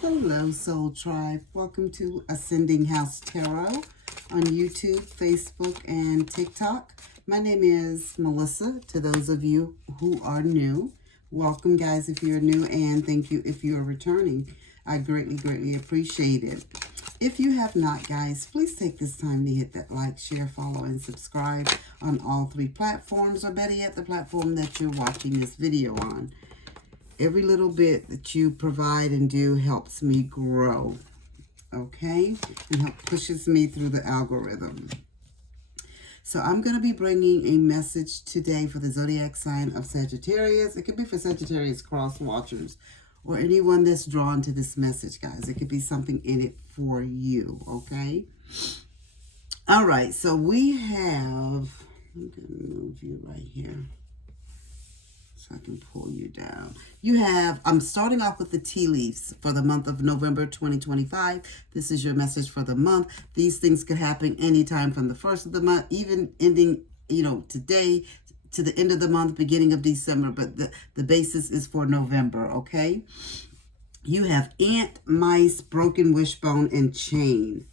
Hello, Soul Tribe. Welcome to Ascending House Tarot on YouTube, Facebook, and TikTok. My name is Melissa. To those of you who are new, welcome, guys, if you're new, and thank you if you're returning. I greatly appreciate it. If you have not, guys, please take this time to hit that like, share, follow, and subscribe on all three platforms, or better yet, the platform that you're watching this video on. Every little bit that you provide and do helps me grow, okay? And pushes me through the algorithm. So I'm going to be bringing a message today for the zodiac sign of Sagittarius. It could be for Sagittarius cross watchers or anyone that's drawn to this message, guys. It could be something in it for you, okay? All right, so we have, I'm going to move you right here so I can pull you down. You have, I'm starting off with the tea leaves for the month of November 2025. This is your message for the month. These things could happen anytime from the first of the month, even ending, today to the end of the month, beginning of December. But the basis is for November, okay? You have ant, mice, broken wishbone, and chain.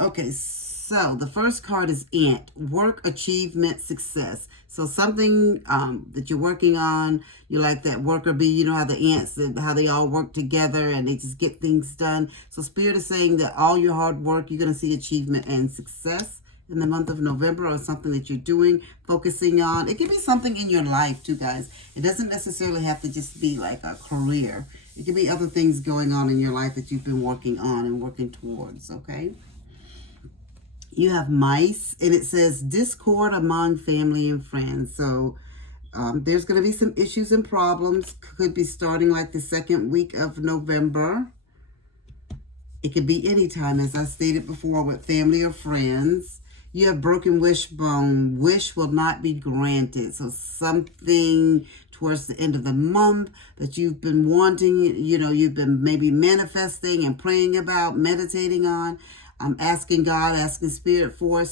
Okay, so the first card is ant, work, achievement, success. So something that you're working on, you like that worker bee, you know how the ants, how they all work together and they just get things done. So Spirit is saying that all your hard work, you're going to see achievement and success in the month of November, or something that you're doing, focusing on. It can be something in your life too, guys. It doesn't necessarily have to just be like a career. It can be other things going on in your life that you've been working on and working towards, okay? You have mice, and it says discord among family and friends. So there's going to be some issues and problems. Could be starting like the second week of November. It could be anytime, as I stated before, with family or friends. You have broken wishbone. Wish will not be granted. So something towards the end of the month that you've been wanting, you've been maybe manifesting and praying about, meditating on. I'm asking God, asking Spirit for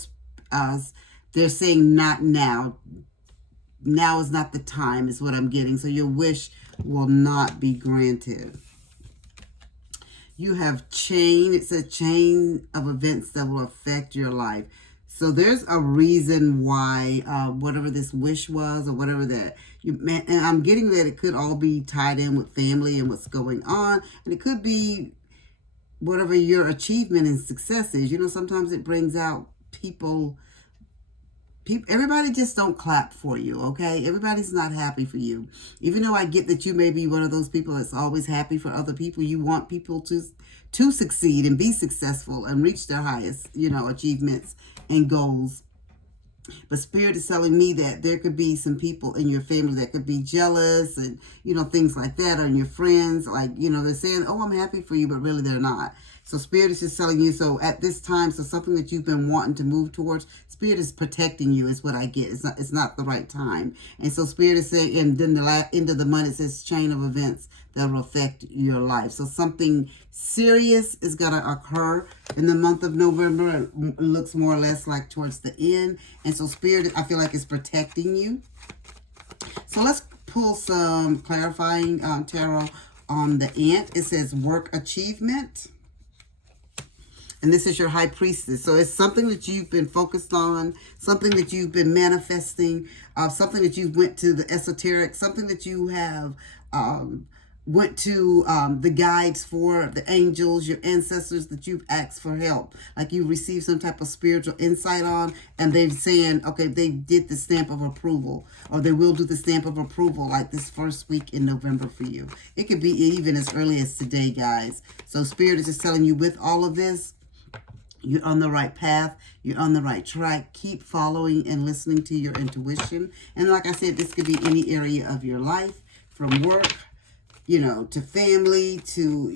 us. They're saying not now. Now is not the time, is what I'm getting. So your wish will not be granted. You have chain. It's a chain of events that will affect your life. So there's a reason why whatever this wish was, or whatever that and I'm getting that it could all be tied in with family and what's going on. And it could be whatever your achievement and success is. Sometimes it brings out people, everybody just don't clap for you, okay? Everybody's not happy for you. Even though I get that you may be one of those people that's always happy for other people, you want people to succeed and be successful and reach their highest, achievements and goals. But Spirit is telling me that there could be some people in your family that could be jealous and, things like that, or your friends, like, they're saying, oh, I'm happy for you, but really they're not. So Spirit is just telling you, so at this time, so something that you've been wanting to move towards, Spirit is protecting you, is what I get. It's not the right time. And so Spirit is saying, and then the end of the month, it says chain of events that will affect your life. So something serious is going to occur in the month of November. It looks more or less like towards the end. And so Spirit, I feel like, is protecting you. So let's pull some clarifying tarot on the ant. It says work, achievement. And this is your high priestess. So it's something that you've been focused on, something that you've been manifesting, something that you went to the esoteric, something that you have went to the guides for, the angels, your ancestors, that you've asked for help. Like you received some type of spiritual insight on, and they're saying, okay, they did the stamp of approval, or they will do the stamp of approval like this first week in November for you. It could be even as early as today, guys. So Spirit is just telling you, with all of this, you're on the right path. You're on the right track. Keep following and listening to your intuition. And like I said, this could be any area of your life, from work, to family, to,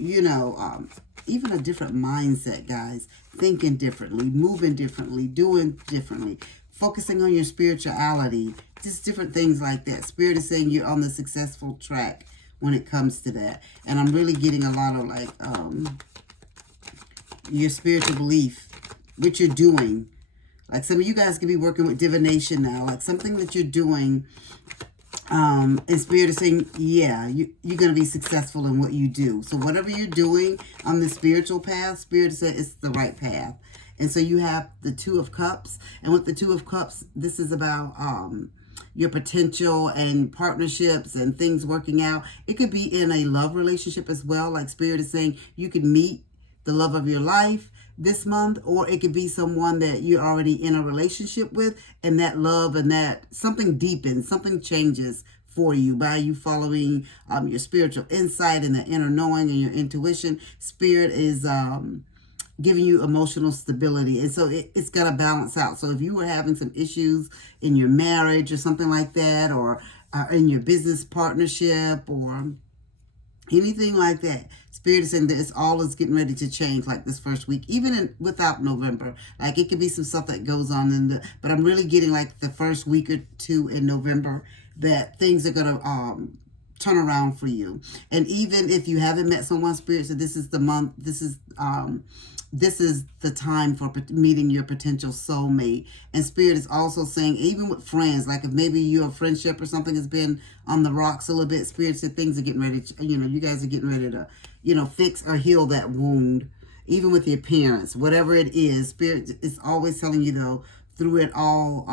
even a different mindset, guys. Thinking differently, moving differently, doing differently, focusing on your spirituality, just different things like that. Spirit is saying you're on the successful track when it comes to that. And I'm really getting a lot of like, your spiritual belief, what you're doing. Like some of you guys could be working with divination now, like something that you're doing And Spirit is saying, yeah, you're going to be successful in what you do. So whatever you're doing on the spiritual path, Spirit said it's the right path. And so you have the Two of Cups. And with the Two of Cups, this is about your potential and partnerships and things working out. It could be in a love relationship as well. Like Spirit is saying, you could meet the love of your life this month, or it could be someone that you're already in a relationship with, and that love and that something deepens, something changes for you by you following your spiritual insight and the inner knowing and your intuition. Spirit is giving you emotional stability, and so it's got to balance out. So if you were having some issues in your marriage or something like that, or in your business partnership or anything like that, Spirit is saying that it's all is getting ready to change, like this first week, even without November. Like it could be some stuff that goes on but I'm really getting like the first week or two in November that things are gonna turn around for you. And even if you haven't met someone, Spirit said this is the month. This is the time for meeting your potential soulmate. And Spirit is also saying, even with friends, like if maybe your friendship or something has been on the rocks a little bit, Spirit said things are getting ready to, you guys are getting ready to, fix or heal that wound. Even with your parents, whatever it is, Spirit is always telling you, though, through it all,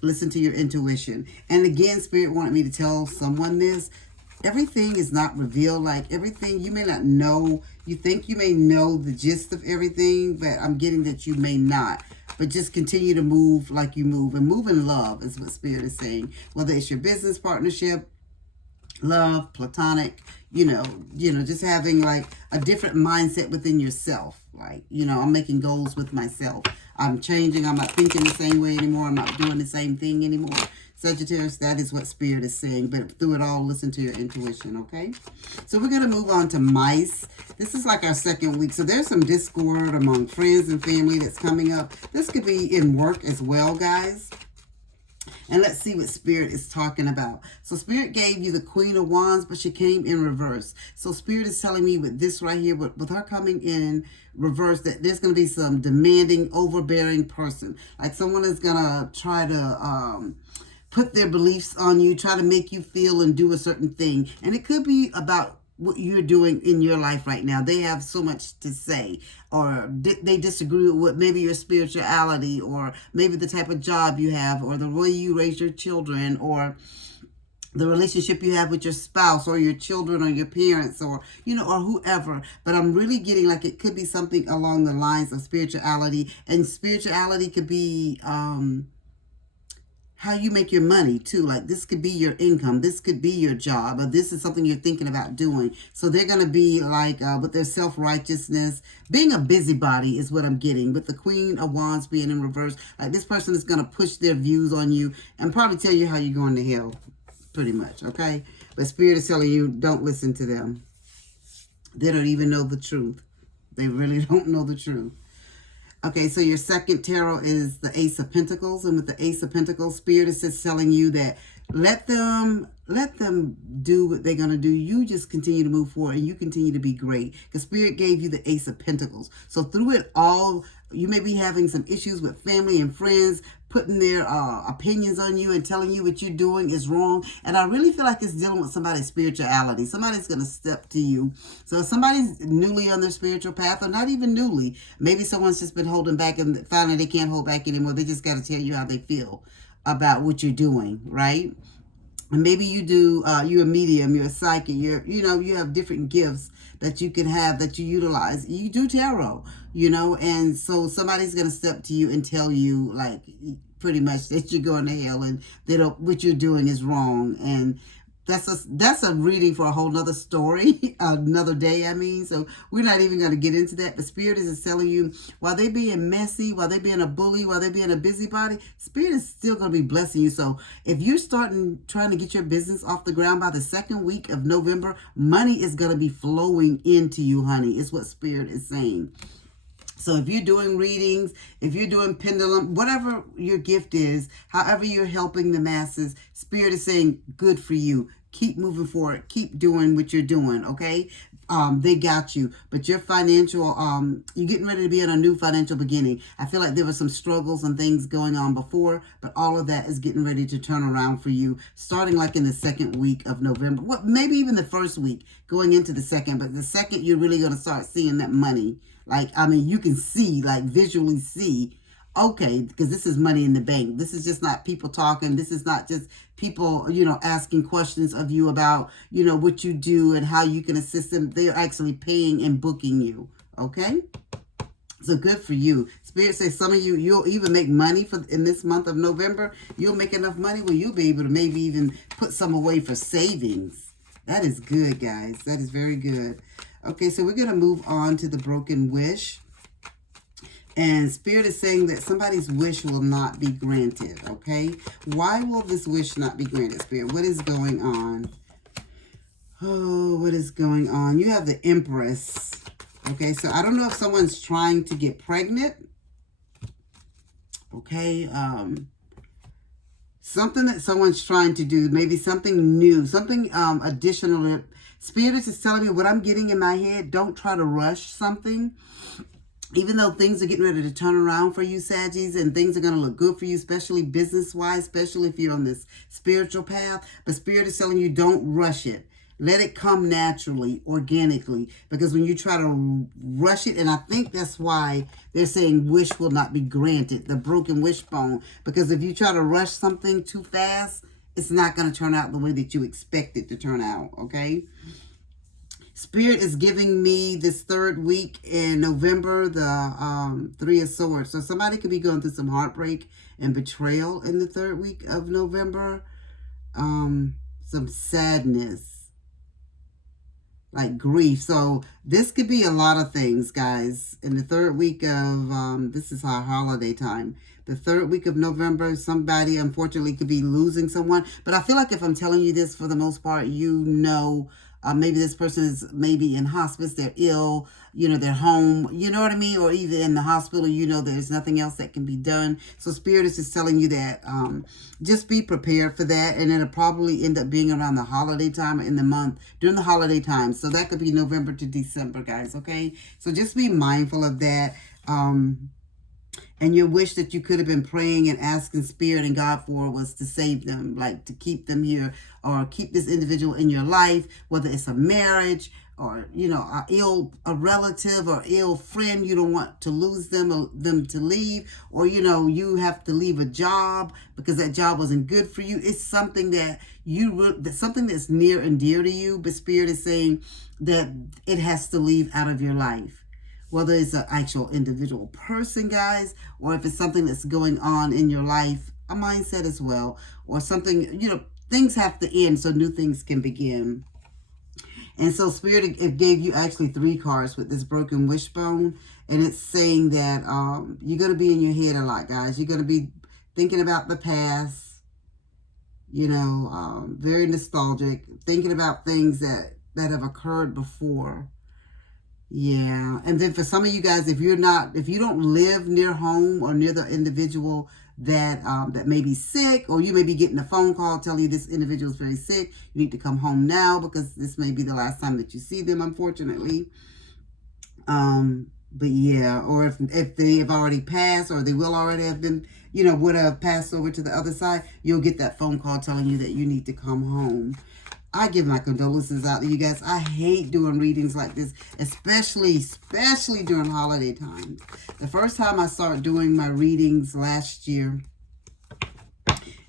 listen to your intuition. And again, Spirit wanted me to tell someone this. Everything is not revealed. Like everything, you may not know. You think you may know the gist of everything, but I'm getting that you may not. But just continue to move like you move, and move in love is what Spirit is saying. Whether it's your business partnership, love, platonic, just having like a different mindset within yourself. Like, I'm making goals with myself. I'm changing. I'm not thinking the same way anymore. I'm not doing the same thing anymore. Sagittarius, that is what Spirit is saying. But through it all, listen to your intuition, okay? So we're going to move on to mice. This is like our second week. So there's some discord among friends and family that's coming up. This could be in work as well, guys. And let's see what Spirit is talking about. So Spirit gave you the Queen of Wands, but she came in reverse. So Spirit is telling me with this right here, with her coming in reverse, that there's going to be some demanding, overbearing person. Like someone is going to try to put their beliefs on you, try to make you feel and do a certain thing. And it could be about what you're doing in your life right now. They have so much to say, or they disagree with what maybe your spirituality, or maybe the type of job you have, or the way you raise your children, or the relationship you have with your spouse or your children or your parents, or or whoever. But I'm really getting like it could be something along the lines of spirituality. And spirituality could be how you make your money too. Like this could be your income, this could be your job, or this is something you're thinking about doing. So they're going to be like with their self-righteousness, being a busybody is what I'm getting. With the Queen of Wands being in reverse, like this person is going to push their views on you and probably tell you how you're going to hell, pretty much, okay? But Spirit is telling you, don't listen to them. They don't even know the truth. They really don't know the truth. Okay, so your second tarot is the Ace of Pentacles. And with the Ace of Pentacles, Spirit is just telling you that let them do what they're going to do. You just continue to move forward and you continue to be great. Because Spirit gave you the Ace of Pentacles. So through it all, you may be having some issues with family and friends, putting their opinions on you and telling you what you're doing is wrong. And I really feel like it's dealing with somebody's spirituality. Somebody's going to step to you. So if somebody's newly on their spiritual path, or not even newly, maybe someone's just been holding back and finally they can't hold back anymore. They just got to tell you how they feel about what you're doing, right? And maybe you do, you're a medium, you're a psychic, you have different gifts that you can have, that you utilize. You do tarot, and so somebody's going to step to you and tell you, like, pretty much that you're going to hell and what you're doing is wrong. And that's a reading for a whole nother story, another day, So we're not even going to get into that. But Spirit is telling you, while they being messy, while they being a bully, while they being a busybody, Spirit is still going to be blessing you. So if you're trying to get your business off the ground by the second week of November, money is going to be flowing into you, honey. It's what Spirit is saying. So if you're doing readings, if you're doing pendulum, whatever your gift is, however you're helping the masses, Spirit is saying, good for you. Keep moving forward. Keep doing what you're doing, okay? they got you. But your financial, you're getting ready to be in a new financial beginning. I feel like there were some struggles and things going on before, but all of that is getting ready to turn around for you, starting like in the second week of November. Well, maybe even the first week, going into the second. But the second, you're really going to start seeing that money. Like, I mean, you can see, like visually see, okay, because this is money in the bank. This is just not people talking. This is not just people, asking questions of you about, what you do and how you can assist them. They're actually paying and booking you, okay? So good for you. Spirit says some of you, you'll even make money in this month of November. You'll make enough money where you'll be able to maybe even put some away for savings. That is good, guys. That is very good. Okay, so we're going to move on to the broken wish. And Spirit is saying that somebody's wish will not be granted, okay? Why will this wish not be granted, Spirit? What is going on? Oh, what is going on? You have the Empress. Okay, so I don't know if someone's trying to get pregnant. Okay, something that someone's trying to do, maybe something new, something additional. Spirit is just telling me what I'm getting in my head. Don't try to rush something. Even though things are getting ready to turn around for you, Saggies, and things are going to look good for you, especially business-wise, especially if you're on this spiritual path. But Spirit is telling you don't rush it. Let it come naturally, organically. Because when you try to rush it, and I think that's why they're saying wish will not be granted, the broken wishbone. Because if you try to rush something too fast, it's not going to turn out the way that you expect it to turn out, okay? Spirit is giving me this third week in November, the Three of Swords. So somebody could be going through some heartbreak and betrayal in the third week of November. Some sadness, like grief. So this could be a lot of things, guys. In the third week of, this is our holiday time. The third week of November, somebody unfortunately could be losing someone. But I feel like if I'm telling you this, for the most part, maybe this person is maybe in hospice, they're ill, they're home, you know what I mean? Or even in the hospital, there's nothing else that can be done. So Spirit is just telling you that just be prepared for that. And it'll probably end up being around the holiday time or in the month, during the holiday time. So that could be November to December, guys, okay? So just be mindful of that. And your wish that you could have been praying and asking Spirit and God for was to save them, like to keep them here or keep this individual in your life, whether it's a marriage or, a relative or ill friend. You don't want to lose them or them to leave, or, you have to leave a job because that job wasn't good for you. It's something that something that's near and dear to you, but Spirit is saying that it has to leave out of your life. Whether it's an actual individual person, guys, or if it's something that's going on in your life, a mindset as well, or something, things have to end so new things can begin. And so Spirit, it gave you actually 3 cards with this broken wishbone, and it's saying that you're going to be in your head a lot, guys. You're going to be thinking about the past, very nostalgic, thinking about things that have occurred before. Yeah, and then for some of you guys, if you don't live near home or near the individual that may be sick, or you may be getting a phone call telling you this individual is very sick, you need to come home now because this may be the last time that you see them, unfortunately. But yeah, or if they have already passed, or they will already have been, would have passed over to the other side, you'll get that phone call telling you that you need to come home. I give my condolences out to you guys. I hate doing readings like this, especially during holiday time. The first time I started doing my readings last year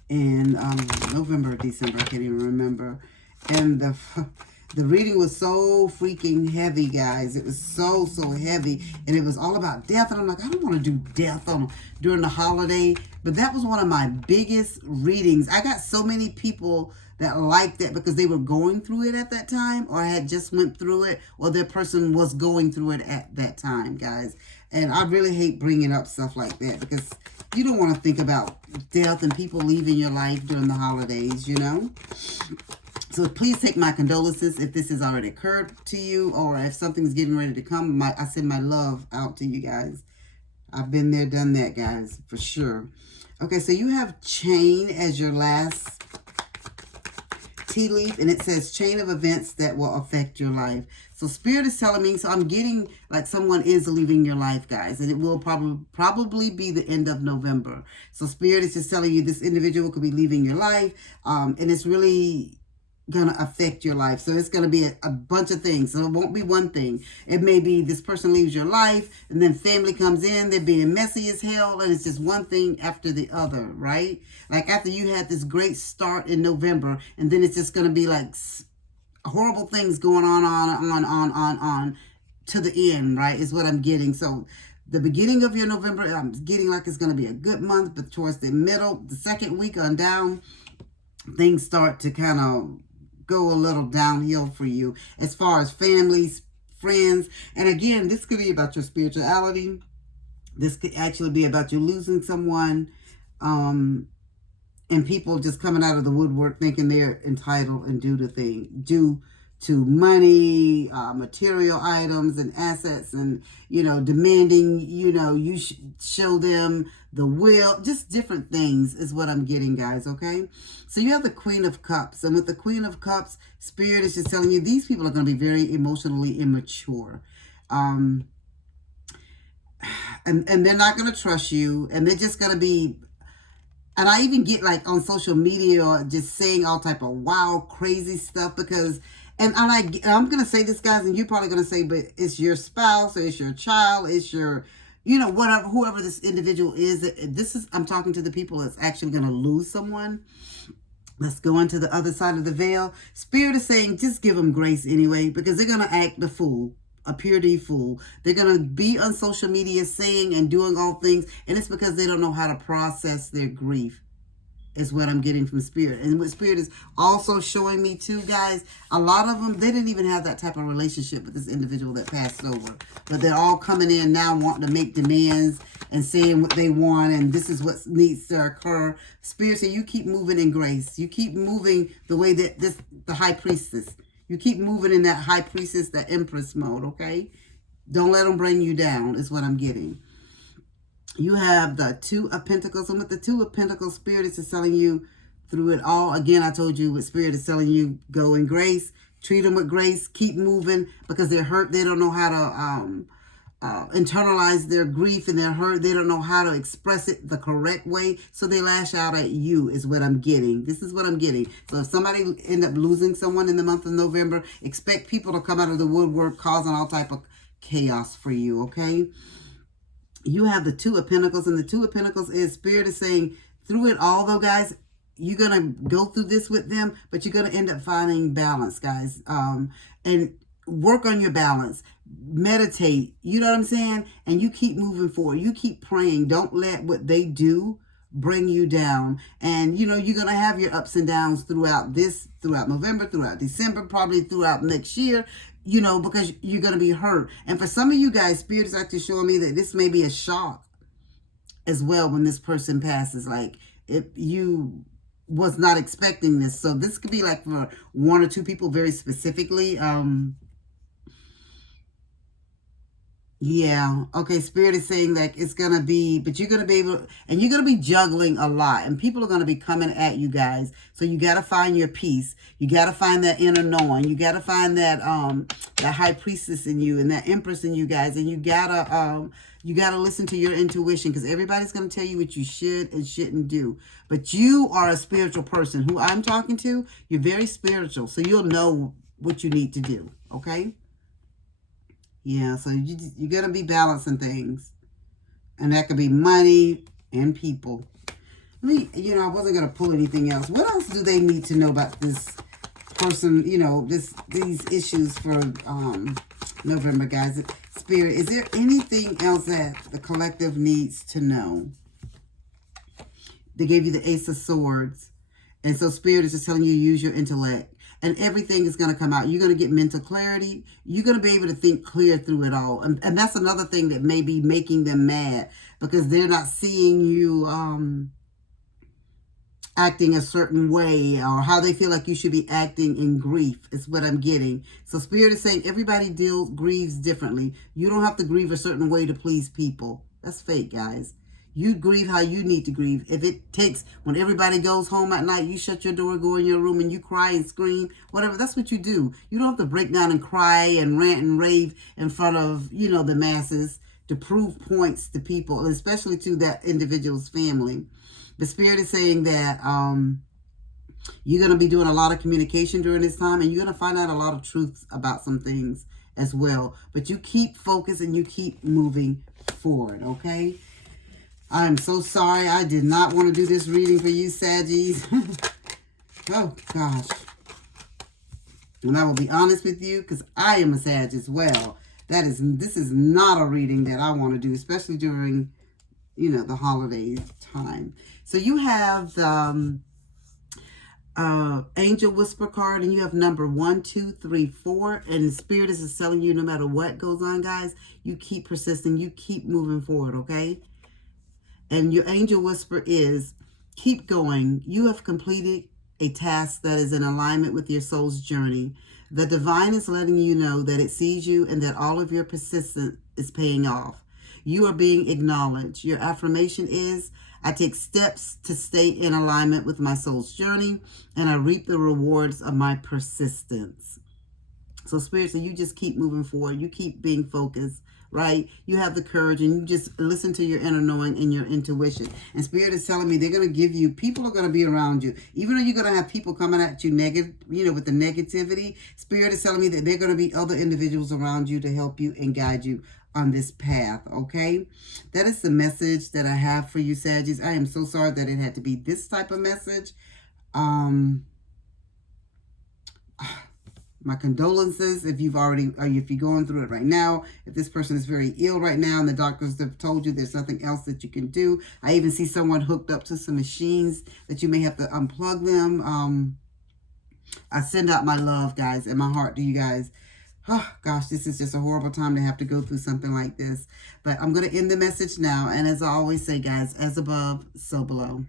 in November or December, I can't even remember. And the reading was so freaking heavy, guys. It was so heavy. And it was all about death. And I'm like, I don't want to do death during the holiday. But that was one of my biggest readings. I got so many people that liked it because they were going through it at that time, or had just went through it, or their person was going through it at that time, guys. And I really hate bringing up stuff like that because you don't want to think about death and people leaving your life during the holidays, So please take my condolences if this has already occurred to you, or if something's getting ready to come. I send my love out to you guys. I've been there, done that, guys, for sure. Okay, so you have chain as your last tea leaf, and it says chain of events that will affect your life. So Spirit is telling me, so I'm getting like someone is leaving your life, guys, and it will probably be the end of November. So Spirit is just telling you this individual could be leaving your life, and it's really gonna affect your life. So it's gonna be a bunch of things. So it won't be one thing. It may be this person leaves your life, and then family comes in, they're being messy as hell, and it's just one thing after the other, right? Like after you had this great start in November, and then it's just gonna be like horrible things going on to the end, right? Is what I'm getting. So the beginning of your November, I'm getting like it's gonna be a good month, but towards the middle, the second week on down, things start to kind of go a little downhill for you as far as families, friends. And again, this could be about your spirituality. This could actually be about you losing someone, and people just coming out of the woodwork thinking they're entitled and due to money, material items and assets, and, demanding, you show them the will, just different things is what I'm getting, guys, okay? So you have the Queen of Cups, and with the Queen of Cups, Spirit is just telling you these people are going to be very emotionally immature. And they're not going to trust you, and they're just going to be, and I even get like on social media just saying all type of wild, crazy stuff because, and I'm going to say this, guys, and you're probably going to say, but it's your spouse, or it's your child, it's your, whatever, whoever this individual is. I'm talking to the people that's actually going to lose someone. Let's go into the other side of the veil. Spirit is saying, just give them grace anyway, because they're going to act the fool, a purity fool. They're going to be on social media saying and doing all things, and it's because they don't know how to process their grief, is what I'm getting from Spirit. And what Spirit is also showing me too, guys, a lot of them, they didn't even have that type of relationship with this individual that passed over. But they're all coming in now wanting to make demands and saying what they want, and this is what needs to occur. Spirit said, you keep moving in grace. You keep moving the way that the high priestess. You keep moving in that high priestess, that empress mode, okay? Don't let them bring you down, is what I'm getting. You have the Two of Pentacles, and with the Two of Pentacles, Spirit is just telling you through it all. Again, I told you what Spirit is telling you, go in grace, treat them with grace, keep moving, because they're hurt. They don't know how to internalize their grief, and they're hurt. They don't know how to express it the correct way, so they lash out at you, is what I'm getting. This is what I'm getting. So if somebody end up losing someone in the month of November, expect people to come out of the woodwork causing all type of chaos for you, okay? You have the Two of Pentacles, and the Two of Pentacles is Spirit is saying through it all, though, guys, you're going to go through this with them, but you're going to end up finding balance, guys. And work on your balance. Meditate. You know what I'm saying? And you keep moving forward. You keep praying. Don't let what they do bring you down. And, you're going to have your ups and downs throughout November, throughout December, probably throughout next year, because you're going to be hurt. And for some of you guys, Spirit is actually showing me that this may be a shock as well when this person passes. Like, if you was not expecting this. So this could be like for one or two people very specifically. Yeah. Okay. Spirit is saying like it's going to be, but you're going to be able, and you're going to be juggling a lot, and people are going to be coming at you guys. So you got to find your peace. You got to find that inner knowing. You got to find that, that high priestess in you and that empress in you guys. And you got to listen to your intuition, because everybody's going to tell you what you should and shouldn't do. But you are a spiritual person. Who I'm talking to, you're very spiritual. So you'll know what you need to do. Okay. Yeah, so you're going to be balancing things. And that could be money and people. I wasn't going to pull anything else. What else do they need to know about this person, these issues for November, guys? Spirit, is there anything else that the collective needs to know? They gave you the Ace of Swords. And so Spirit is just telling you to use your intellect. And everything is going to come out. You're going to get mental clarity. You're going to be able to think clear through it all. And that's another thing that may be making them mad, because they're not seeing you acting a certain way, or how they feel like you should be acting in grief, is what I'm getting. So Spirit is saying everybody grieves differently. You don't have to grieve a certain way to please people. That's fake, guys. You grieve how you need to grieve. If it takes, when everybody goes home at night, you shut your door, go in your room, and you cry and scream, whatever, that's what you do. You don't have to break down and cry and rant and rave in front of, the masses to prove points to people, especially to that individual's family. The Spirit is saying that you're going to be doing a lot of communication during this time, and you're going to find out a lot of truths about some things as well. But you keep focused and you keep moving forward, okay? I'm so sorry. I did not want to do this reading for you, Saggies. Oh, gosh. And I will be honest with you, because I am a Sag as well. This is not a reading that I want to do, especially during, the holiday time. So you have the Angel Whisper card, and you have number 1, 2, 3, 4. And the Spirit is telling you, no matter what goes on, guys, you keep persisting. You keep moving forward, okay? And your Angel Whisper is, keep going. You have completed a task that is in alignment with your soul's journey. The divine is letting you know that it sees you and that all of your persistence is paying off. You are being acknowledged. Your affirmation is, I take steps to stay in alignment with my soul's journey, and I reap the rewards of my persistence. So Spirit, so you just keep moving forward. You keep being focused, right? You have the courage, and you just listen to your inner knowing and your intuition. And Spirit is telling me they're going to give you, people are going to be around you. Even though you're going to have people coming at you negative, with the negativity, Spirit is telling me that there are going to be other individuals around you to help you and guide you on this path, okay? That is the message that I have for you, Saggies. I am so sorry that it had to be this type of message. My condolences if you've already, or if you're going through it right now. If this person is very ill right now and the doctors have told you there's nothing else that you can do. I even see someone hooked up to some machines that you may have to unplug them. I send out my love, guys, and my heart to you guys. Oh, gosh, this is just a horrible time to have to go through something like this. But I'm going to end the message now. And as I always say, guys, as above, so below.